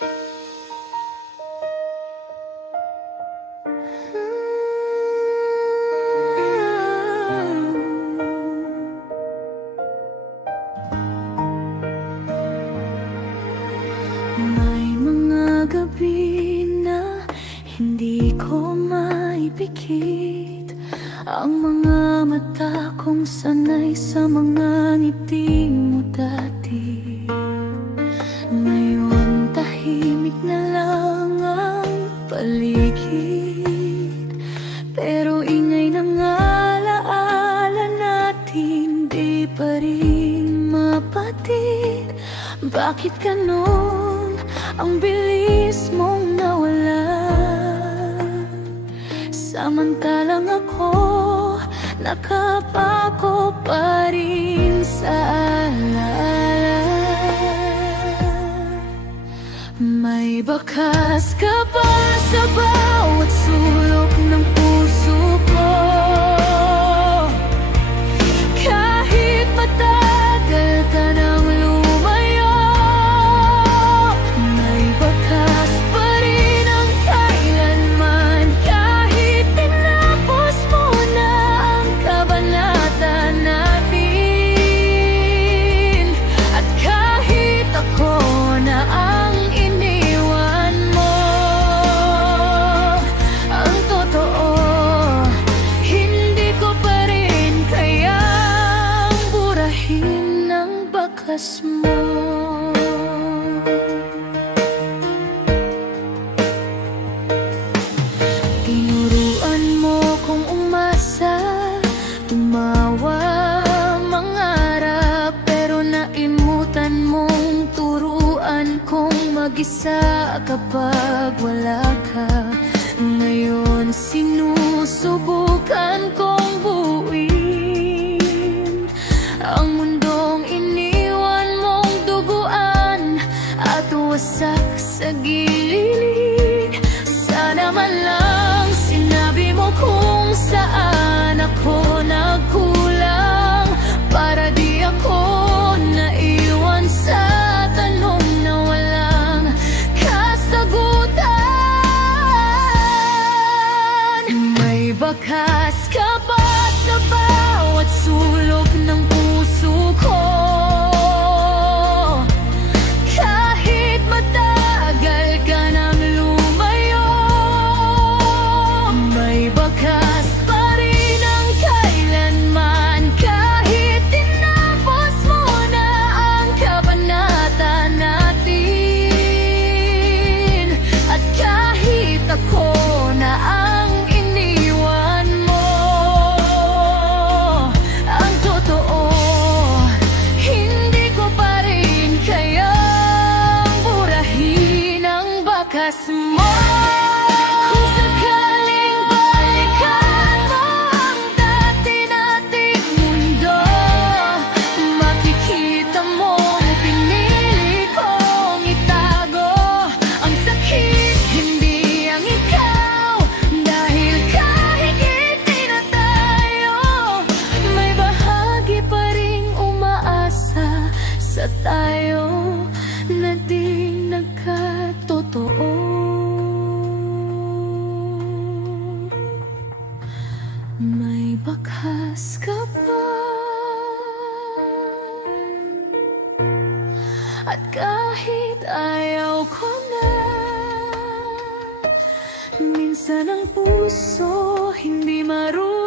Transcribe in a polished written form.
May mga gabi na hindi ko maipikit ang mga mata kong sanay sa mga ngiti mo dati. Ngayon tahimik na lang ang paligid, pero ingay ng alaala natin di pa rin mapatid. Bakit ganon ang bilis mong nawala? Samantalang ako nakapako pa rin sa alaala. May bakas ka ba sa bawat sulok ng puso ko? Kahit matagal ka nang lumayo, may bakas pa rin ang kailanman. Kahit tinapos mo na ang kabanata natin, at kahit ako na ang iniwan mo, ang totoo, hindi ko pa rin kayang burahin ang bakas mo. Tinuruan mo kong umasa, tumawa, mangarap, pero naimutan mong turuan kong mag-isa kapag wala ka. Ngayon sinusubukan kong buuin ang mundong iniwan mong duguan at wasak sa gilid. Sana man lang sinabi mo kung saan ako nagkulang, para di ako naiwan sa tanong na walang kasagutan. May bakas ka ba sa bawat sulok ng puso ko? Kahit matagal ka nang lumayo, may bakas pa rin ang kailanman. Kahit tinapos mo na ang kabanata natin, at kahit ako na ang iniwan mo, ang totoo, hindi ko pa rin kayang burahin ang bakas mo. Kung sakaling balikan mo ang dati nating mundo, makikita mong pinili kong itago ang sakit, hindi ang ikaw. Dahil kahit hindi na tayo, may bahagi pa ring umaasa sa tayo na di nagkatotoo. May bakas ka ba? At kahit ayaw ko na, minsan ang puso hindi marunong